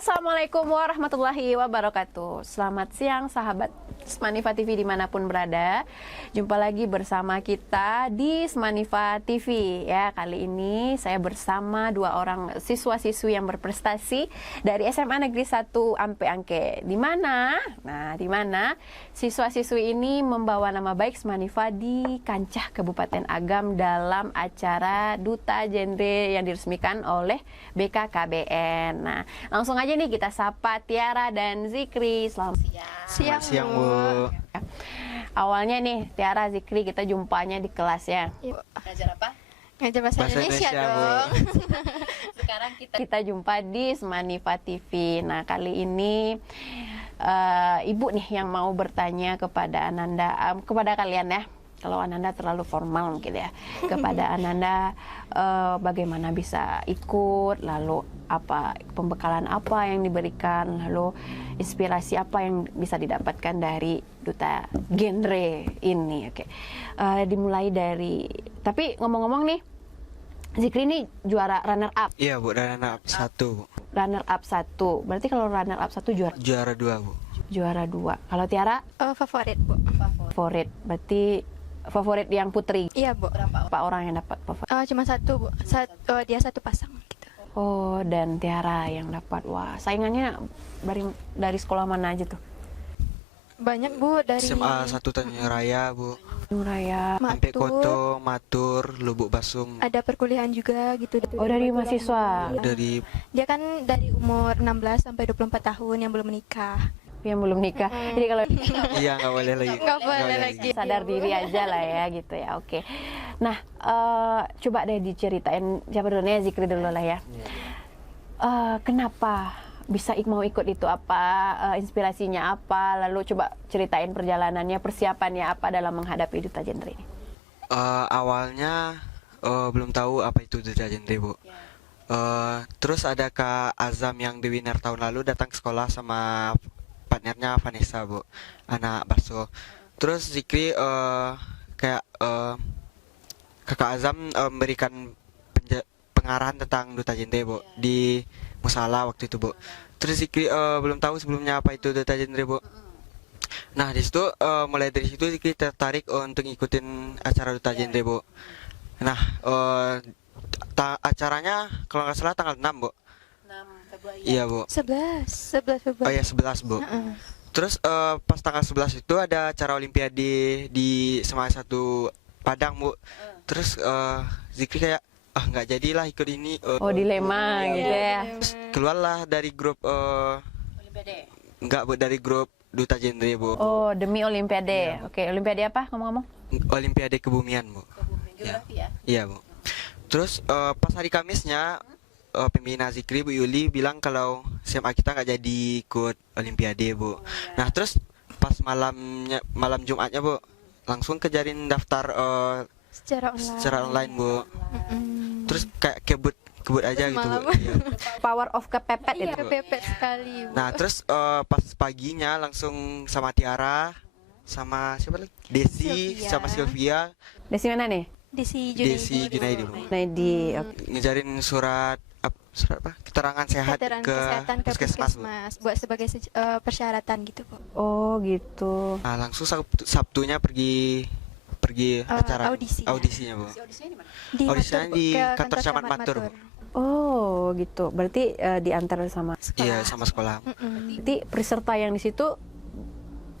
Assalamualaikum warahmatullahi wabarakatuh. Selamat siang sahabat Smanifa TV dimanapun berada. Jumpa lagi bersama kita di Smanifa TV ya. Kali ini saya bersama dua orang siswa-siswi yang berprestasi dari SMA Negeri 1 Ampe Angke. Di mana siswa-siswi ini membawa nama baik Smanifa di kancah Kabupaten Agam dalam acara Duta Genre yang diresmikan oleh BKKBN. Nah, langsung aja nih kita sapa Tiara dan Zikri. Selamat siang. Selamat siang, Bu. Awalnya nih Tiara, Zikri kita jumpanya di kelas ya. Ngajar apa? Ngajar bahasa Indonesia dong. Sekarang Kita jumpa di Smanifa TV. Nah, kali ini Ibu nih yang mau bertanya kepada Ananda, kepada kalian ya. Kalau Ananda terlalu formal mungkin ya. Kepada Ananda bagaimana bisa ikut, lalu apa pembekalan apa yang diberikan, lalu inspirasi apa yang bisa didapatkan dari Duta Genre ini. Oke. Dimulai dari, tapi ngomong-ngomong nih, Zikri ini juara runner up. Iya, Bu, runner up 1, Bu. Runner up 1. Berarti kalau runner up 1 Juara 2, Bu. juara 2. Kalau Tiara Favorit, Bu. favorit. Berarti favorit yang putri. Iya, Bu. Berapa orang yang dapat favorit? Cuma satu, Bu. Dia satu pasang gitu. Oh, dan Tiara yang dapat. Wah, saingannya dari sekolah mana aja tuh? Banyak, Bu, dari SMA 1 Tanjung Raya, Bu. Nuraya. Sampai Matur. Koto, Matur, Lubuk Basum. Ada perkuliahan juga gitu. Oh, dari mahasiswa. Dari Dia kan dari umur 16 sampai 24 tahun yang belum menikah. Yang belum nikah. Jadi kalau iya nggak boleh lagi. Nggak boleh lagi. sadar diri aja lah ya gitu ya. Oke. Nah, coba deh diceritain, siapa dulu nih, Zikri dulu lah ya. Kenapa bisa mau ikut itu, apa inspirasinya apa, lalu coba ceritain perjalanannya, persiapannya apa dalam menghadapi Duta Genre ini. Awalnya belum tahu apa itu Duta Genre, Bu. Terus ada Kak Azam yang di winner tahun lalu datang ke sekolah sama partnernya Vanessa, Bu, anak Baso. Terus Zikri kayak Kakak Azam memberikan pengarahan tentang Duta Genre, Bu, di Musala waktu itu, Bu. Terus Zikri belum tahu sebelumnya apa itu Duta Genre, Bu. Nah, di situ mulai dari situ Zikri tertarik untuk ngikutin acara Duta Genre, Bu. Nah, acaranya kalau nggak salah tanggal 6, Bu. 6 Februari. Iya, Bu. 11 Oh Februari. ya, 11, Bu. Terus pas tanggal 11 itu ada acara olimpiade di SMA 1 Padang, Bu. Terus Zikri kayak nggak jadilah ikut ini. Oh, dilema gitu ya. Terus keluarlah dari grup Olimpiade. nggak, Bu, dari grup Duta Genre, Bu. Oh, demi olimpiade. Oke, olimpiade apa ngomong-ngomong? Olimpiade Kebumian, Bu. Geografi ya. Iya, Bu. Terus pas hari Kamisnya pembina Zikri, Bu Yuli, bilang kalau SMA kita nggak jadi ikut olimpiade, Bu. Nah, terus pas malam Jumatnya, Bu, langsung kejarin daftar secara online, Bu. Terus kayak kebut aja gitu, Bu. Malam. Iya. Power of kepepet Iya, itu. kepepet sekali, Bu. Nah, terus pas paginya langsung sama Tiara, sama siapa lagi? Desi, Sylvia. sama Sylvia, Desi mana nih? Desi Desi Junaidi, Bu. Naidi. Oke. Ngejarin surat apa? Keterangan sehat Keterangan ke kesehatan ke puskesmas, Bu. puskesmas buat sebagai persyaratan gitu, Bu. Oh, gitu. Nah, langsung Sabtunya pergi acara audisi. audisinya, Bu. Si audisinya di mana? Di Audisinya Matur, Bu, di ke kantor camat Matur, Bu. Oh, gitu. Berarti diantar sama. Iya, sama sekolah. Berarti peserta yang di situ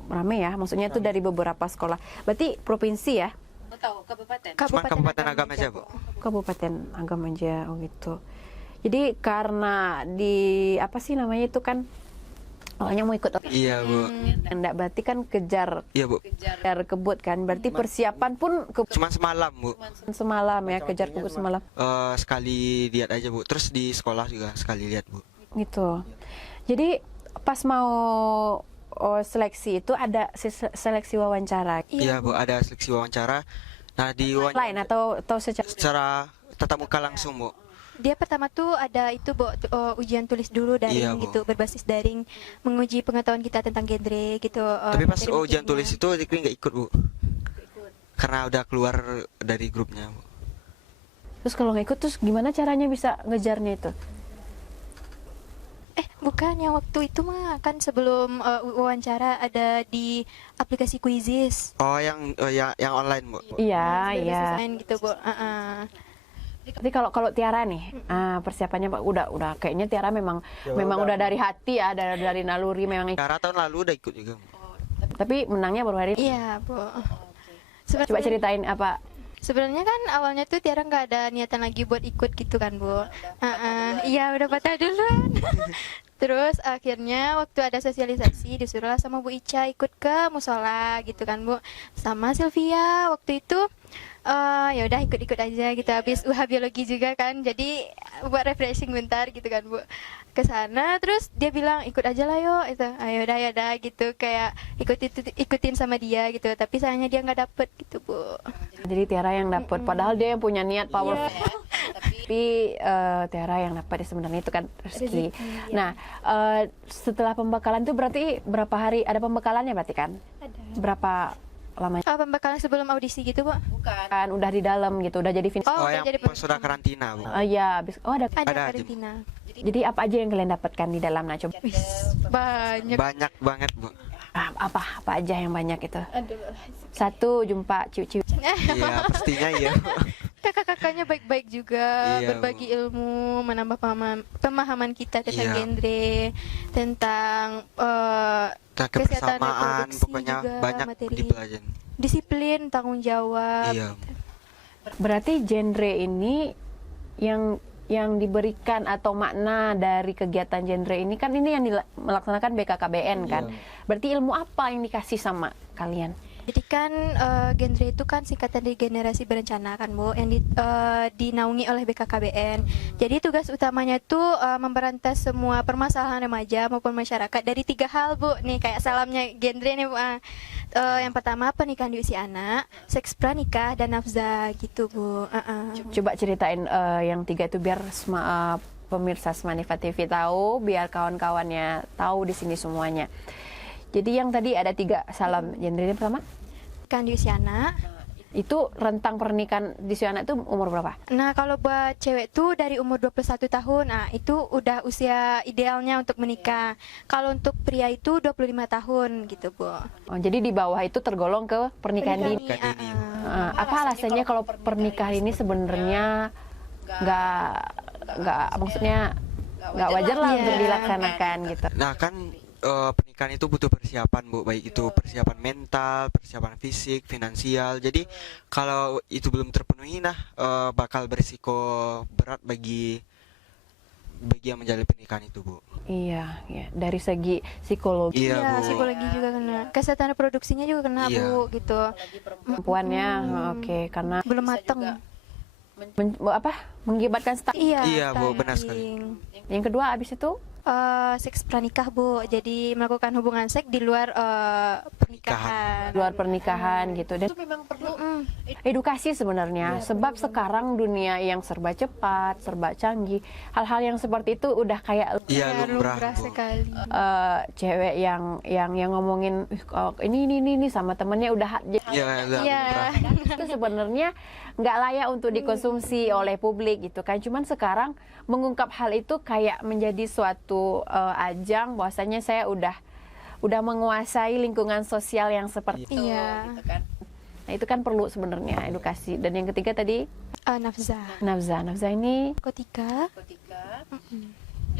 rame ya, maksudnya itu dari beberapa sekolah. Berarti provinsi ya, Mau tahu kabupaten? Cuma Kabupaten Agam aja, Bu. Kabupaten Agam aja, oh gitu. Jadi karena di apa sih namanya itu kan, awalnya mau ikut Iya, Bu. enggak, berarti kan kejar Iya, Bu. kejar kebut kan, berarti persiapan pun Cuman semalam, Bu. semalam ya, kejar kebut semalam Sekali lihat aja, Bu. Terus di sekolah juga sekali lihat, Bu. gitu. Jadi pas mau seleksi itu ada seleksi wawancara Iya, Bu, ada seleksi wawancara. Nah, di lain atau secara secara tatap muka langsung, Bu. Dia pertama tuh ada itu, Bu, ujian tulis dulu daring Iya, Bu. gitu, berbasis daring, menguji pengetahuan kita tentang genre gitu. Tapi pas materi ujian materinya. tulis itu Zikri nggak ikut, Bu. Karena udah keluar dari grupnya, Bu. Terus kalau nggak ikut, terus gimana caranya bisa ngejarnya itu? Bukan, yang waktu itu mah kan sebelum wawancara ada di aplikasi Quizizz. Oh, yang online, Bu. Iya, Sudah iya. selesai gitu, Bu. Tapi kalau Tiara nih, persiapannya Pak, udah kayaknya Tiara memang udah dari hati ya, dari naluri memang. Karena tahun lalu udah ikut juga. Tapi menangnya baru hari ini. Iya, Bu. Coba ceritain apa. Sebenarnya kan awalnya tuh Tiara nggak ada niatan lagi buat ikut gitu kan, Bu. Iya, udah patah duluan. Terus akhirnya waktu ada sosialisasi disuruhlah sama Bu Ica ikut ke musola gitu kan, Bu. Sama Sylvia waktu itu ya udah ikut-ikut aja gitu, habis biologi juga kan, jadi buat refreshing bentar gitu kan, Bu, ke sana. Terus dia bilang ikut aja lah yuk, itu ayo udah ya udah gitu, kayak ikutin sama dia gitu, tapi sayangnya dia nggak dapet gitu, Bu. Jadi Tiara yang dapat, padahal dia yang punya niat power. Tapi Tiara yang dapat sebenarnya itu kan rezeki. Nah, setelah pembekalan itu berarti berapa hari ada pembekalannya berarti kan? Ada. Berapa lamanya? Pembekalan sebelum audisi gitu, Bu? Bukan. Kan udah di dalam gitu, udah jadi finish. Oh, udah yang jadi pas sudah karantina, Bu. Iya, ada. ada Ada, karantina. Jadi apa aja yang kalian dapatkan di dalam? Nah, coba. Banyak. Banyak banget, Bu. Apa aja yang banyak itu? Aduh. Satu, jumpa ciu-ciu. Iya, pastinya iya. Kakak-kakaknya baik-baik juga, Iya, berbagi ilmu, menambah pemahaman kita tentang Iya. genre, tentang Tentang kesehatan kebersamaan, reproduksi pokoknya juga, banyak materi. dipelajarin. Disiplin, tanggung jawab. Iya. Berarti genre ini yang diberikan atau makna dari kegiatan genre ini kan ini yang melaksanakan BKKBN kan. Berarti ilmu apa yang dikasih sama kalian? Jadi kan genre itu kan singkatan dari generasi berencana kan, Bu, yang dinaungi oleh BKKBN. Jadi tugas utamanya tuh memberantas semua permasalahan remaja maupun masyarakat dari 3 hal, Bu. Nih kayak salamnya genre nih, Bu. Yang pertama pernikahan di usia anak, seks pranikah, dan nafza gitu, Bu. Coba ceritain yang 3 itu biar pemirsa Smanifa TV tahu, biar kawan-kawannya tahu di sini semuanya. Jadi yang tadi ada 3 salam genre yang pertama? Pernikahan di usia anak. Itu rentang pernikahan di usia anak itu umur berapa? Nah, kalau buat cewek tuh dari umur 21 tahun, nah itu udah usia idealnya untuk menikah. Kalau untuk pria itu 25 tahun gitu, Bu. Oh, jadi di bawah itu tergolong ke pernikahan dini. Pernikahan dini. Apa alasannya kalau pernikahan ini sebenarnya nggak maksudnya nggak wajar lah untuk dilaksanakan gitu? Nah, kan pernikahan itu butuh persiapan, Bu, baik itu persiapan mental, persiapan fisik, finansial. Jadi kalau itu belum terpenuhi, bakal berisiko berat bagi yang menjalani pernikahan itu, Bu. Iya, ya. Dari segi psikologi Iya, Bu. Psikologi juga kena. Kesehatan reproduksinya juga kena, Iya. Bu, gitu. perempuannya, oke, karena Belum mateng. mengibatkan stunting. Iya, Bu, benar stunting. Yang kedua abis itu Seks pranikah, Bu. Jadi melakukan hubungan seks di luar pernikahan. luar pernikahan gitu, dan Itu memang perlu edukasi sebenarnya, sebab sekarang dunia yang serba cepat, serba canggih, hal-hal yang seperti itu udah kayak Iya, lumrah, Bu. sekali. cewek yang ngomongin ini sama temennya udah Iya, udah Iya. lumrah. itu sebenarnya nggak layak untuk dikonsumsi oleh publik gitu kan. Cuman sekarang mengungkap hal itu kayak menjadi suatu ajang bahwasanya saya udah menguasai lingkungan sosial yang seperti Iya. gitu kan. nah, itu kan perlu sebenarnya edukasi. Dan yang ketiga tadi Nafza. nafza ini Narkotika. Ketika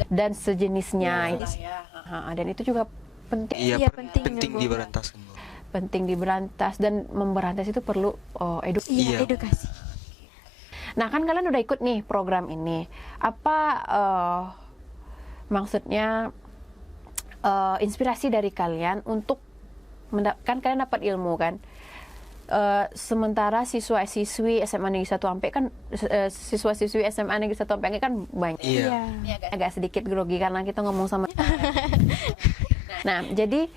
dan sejenisnya. ya, Dan itu juga penting. Iya, penting, penting Bu. diberantaskan, Bu. Penting diberantas, dan memberantas itu perlu edukasi. Iya, Iya. edukasi. Nah, kan kalian udah ikut nih program ini. Apa maksudnya inspirasi dari kalian untuk kan kalian dapat ilmu kan? Sementara siswa-siswi SMA Negeri 1 Ampek kan siswa-siswi SMA Negeri 1 Ampek kan banyak. Iya. ini agak Agak sedikit grogi karena kita ngomong sama. Nah, jadi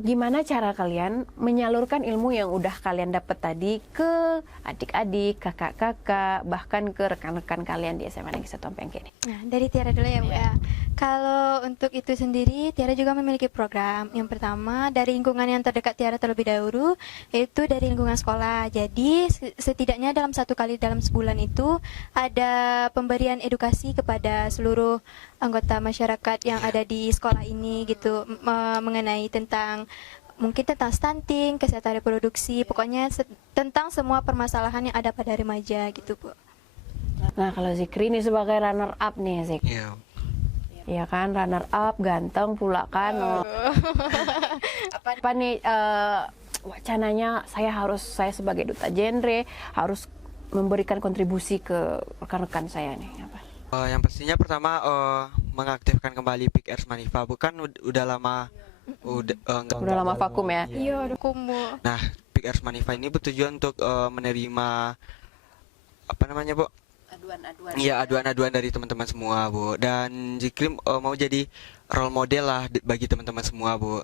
gimana cara kalian menyalurkan ilmu yang udah kalian dapat tadi ke adik-adik, kakak-kakak, bahkan ke rekan-rekan kalian di SMA Negeri 1 Ampek ini? Nah, dari Tiara dulu ya, Bu, ya. Kalau untuk itu sendiri, Tiara juga memiliki program. Yang pertama, dari lingkungan yang terdekat Tiara terlebih dahulu, yaitu dari lingkungan sekolah. Jadi, setidaknya dalam 1 kali dalam sebulan itu, ada pemberian edukasi kepada seluruh anggota masyarakat yang ada di sekolah ini, gitu, mengenai mungkin tentang stunting, kesehatan reproduksi, pokoknya tentang semua permasalahan yang ada pada remaja, gitu, Bu. Nah, kalau Zikri ini sebagai runner up nih, Zik. Iya. Ya kan, runner up, ganteng pula kan. Apa nih wacananya saya sebagai duta genre harus memberikan kontribusi ke rekan-rekan saya nih. Apa? Yang pastinya pertama mengaktifkan kembali Pick Earth Manifa, bukan udah lama Udah lama vakum ya. Iya, udah kumuh. Nah, Pick Earth Manifa ini bertujuan untuk menerima apa namanya, Bu? Aduan-aduan. Iya, aduan-aduan dari teman-teman semua, Bu. Dan Zikri mau jadi role model lah bagi teman-teman semua, Bu.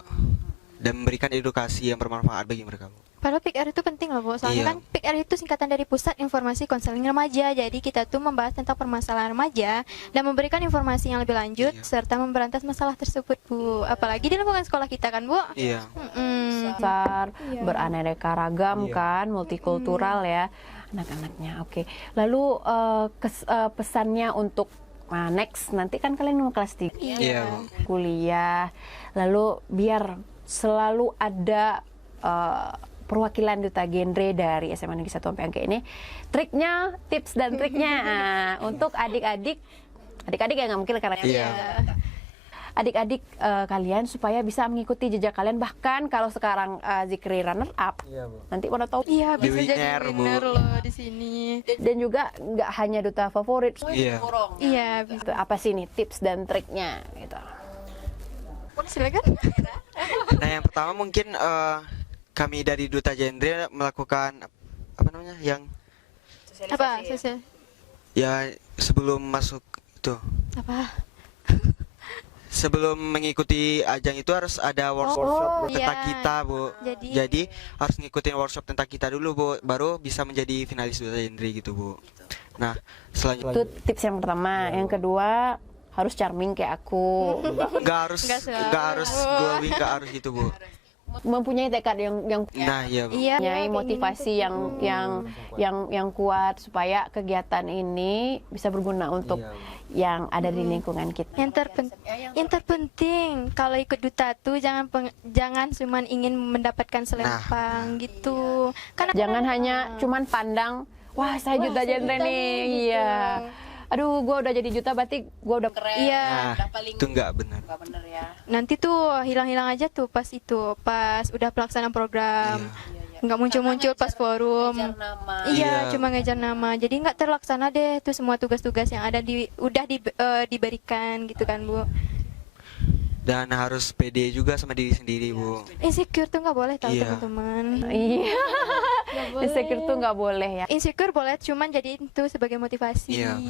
Dan memberikan edukasi yang bermanfaat bagi mereka, Bu. Padahal PIK-R itu penting loh, Bu. Soalnya Iya. kan PIK-R itu singkatan dari Pusat Informasi Konseling Remaja. Jadi kita tuh membahas tentang permasalahan remaja dan memberikan informasi yang lebih lanjut Iya. serta memberantas masalah tersebut, Bu. Apalagi di lingkungan sekolah kita kan, Bu. Iya. Besar, Iya. beraneka ragam kan, multikultural ya anak-anaknya. Oke. Lalu pesannya untuk next nanti kan kalian mau kelas 3 Iya, Bu. kuliah. Lalu biar selalu ada perwakilan duta genre dari SMA Negeri 1 sampai Angke ini, triknya, tips dan triknya untuk adik-adik ya nggak mungkin karena Iya. adik-adik kalian supaya bisa mengikuti jejak kalian, bahkan kalau sekarang Zikri runner up, nanti mana tahu. Iya, bisa Di jadi winner, Bu. winner loh di sini. Dan juga nggak hanya duta favorit. Iya. Iya, bisa. Gitu. Apa sih nih tips dan triknya gitu. Silakan. Nah, yang pertama mungkin kami dari Duta Genre melakukan apa namanya yang Apa? Sosial. ya sebelum masuk itu, Apa? sebelum mengikuti ajang itu harus ada workshop tentang iya. kita, Bu. Jadi- Jadi harus ngikutin workshop tentang kita dulu, Bu, baru bisa menjadi finalis Duta Genre gitu, Bu. Nah, selanjutnya Itu tips yang pertama. Yang kedua harus charming kayak aku. nggak harus Nggak selalu. nggak harus glowing, nggak harus gitu, Bu. Mempunyai tekad yang Nah, iya, Bu. Iya, mempunyai kayak motivasi yang kuat supaya kegiatan ini bisa berguna untuk yang ada di lingkungan kita. Yang terpenting kalau ikut duta tuh jangan cuman ingin mendapatkan selempang gitu. Karena Jangan hanya cuman pandang, wah saya duta genre nih, iya. Aduh, gue udah jadi duta, berarti gue udah Keren. Iya. Nah, Udah paling itu nggak benar. nggak bener ya. nanti tuh hilang-hilang aja tuh pas udah pelaksanaan program. Iya. Nggak muncul-muncul pas forum. Ngejar nama. Iya, Iya. cuma ngejar nama. Jadi nggak terlaksana deh tuh semua tugas-tugas yang ada diberikan gitu kan, Bu. Dan harus pede juga sama diri sendiri, Bu. Insecure tuh nggak boleh tahu Iya. teman-teman. iya. Nggak boleh. Insecure tuh nggak boleh ya. Insecure boleh, cuman jadiin itu sebagai motivasi. Iya,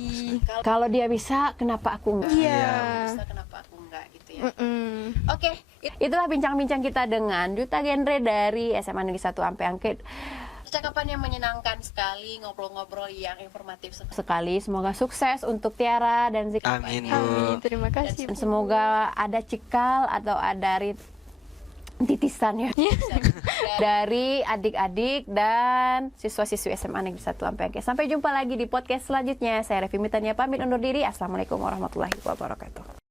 Kalau dia bisa, kenapa aku enggak? Iya. Bisa kenapa aku enggak gitu ya. Mm-mm. Oke, Itulah bincang-bincang kita dengan duta genre dari SMA Negeri 1 Ampe Angke. percakapan yang menyenangkan sekali, ngobrol-ngobrol yang informatif Sekali, semoga sukses untuk Tiara dan Zikri. Amin, Bu. Amin, terima kasih. Dan semoga ada cikal atau ada titisan ya dari adik-adik dan siswa-siswi SMA Negeri 1 Ampe Angke. Sampai jumpa lagi di podcast selanjutnya. Saya Revi Mitania pamit undur diri. Assalamualaikum warahmatullahi wabarakatuh.